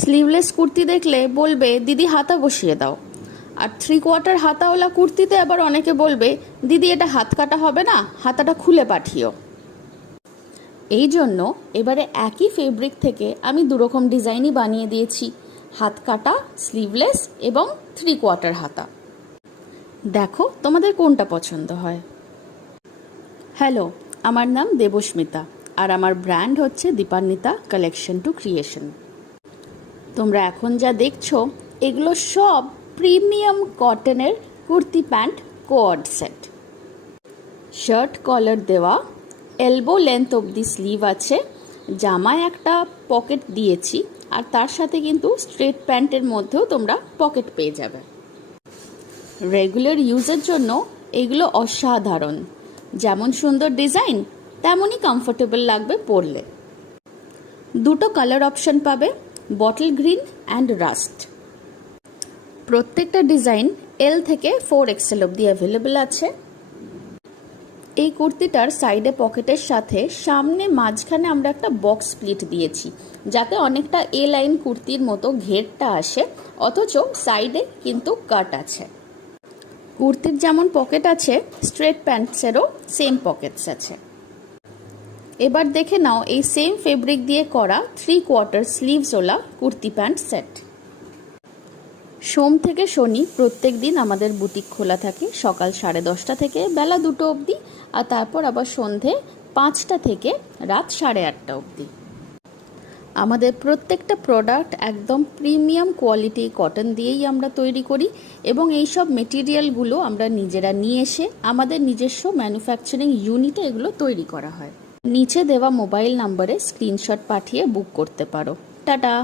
Sleeveless kurti দেখলে বলবে দিদি হাতা বসিয়ে দাও, আর 3/4 হাতাওয়ালা কুর্তিতে আবার অনেকে বলবে দিদি এটা হাত কাটা হবে না, হাতাটা খুলে পাঠিও। এই জন্য এবারে একই ফেব্রিক থেকে আমি দুরকম ডিজাইনই বানিয়ে দিয়েছি, হাত কাটা, স্লিভলেস এবং 3/4 হাতা। দেখো তোমাদের কোনটা পছন্দ হয়। হ্যালো, আমার নাম দেবস্মিতা আর আমার ব্র্যান্ড হচ্ছে দীপান্বিতা কালেকশন টু ক্রিয়েশন। তোমরা এখন যা দেখছো এগুলো সব প্রিমিয়াম কটনের kurti pant coord set. Shirt collar দেওয়া, এলবো লেন্থ অবধি স্লিভ আছে, জামায় একটা পকেট দিয়েছি, আর তার সাথে কিন্তু স্ট্রেট প্যান্টের মধ্যেও তোমরা পকেট পেয়ে যাবে। রেগুলার ইউজের জন্য এগুলো অসাধারণ, যেমন সুন্দর ডিজাইন তেমনই কমফোর্টেবল লাগবে পরলে। দুটো কালার অপশন পাবে, বটল গ্রিন অ্যান্ড রাস্ট। প্রত্যেকটা ডিজাইন এল থেকে 4XL অবধি অ্যাভেলেবেল আছে। এই কুর্তিটার সাইডে পকেটের সাথে সামনে মাঝখানে আমরা একটা বক্স স্প্লিট দিয়েছি, যাতে অনেকটা এ লাইন কুর্তির মতো ঘেরটা আসে, অথচ সাইডে কিন্তু কাট আছে। কুর্তির যেমন পকেট আছে, স্ট্রেট প্যান্টসেরও সেম পকেটস আছে। এবার দেখে নাও এই সেম ফেব্রিক দিয়ে করা 3/4 স্লিভসওয়ালা কুর্তি প্যান্ট সেট। সোম থেকে শনি প্রত্যেক দিন আমাদের বুটিক খোলা থাকে সকাল 10:30 থেকে বেলা 2টো অবধি, আর তারপর আবার সন্ধে 5টা থেকে রাত 8:30 অবধি। আমাদের প্রত্যেকটা প্রোডাক্ট একদম প্রিমিয়াম কোয়ালিটি কটন দিয়েই আমরা তৈরি করি, এবং এইসব মেটেরিয়ালগুলো আমরা নিজেরা নিয়ে এসে আমাদের নিজস্ব ম্যানুফ্যাকচারিং ইউনিটে এগুলো তৈরি করা হয়। নিচে দেওয়া মোবাইল নাম্বারে স্ক্রিনশট পাঠিয়ে বুক করতে পারো। টাটা।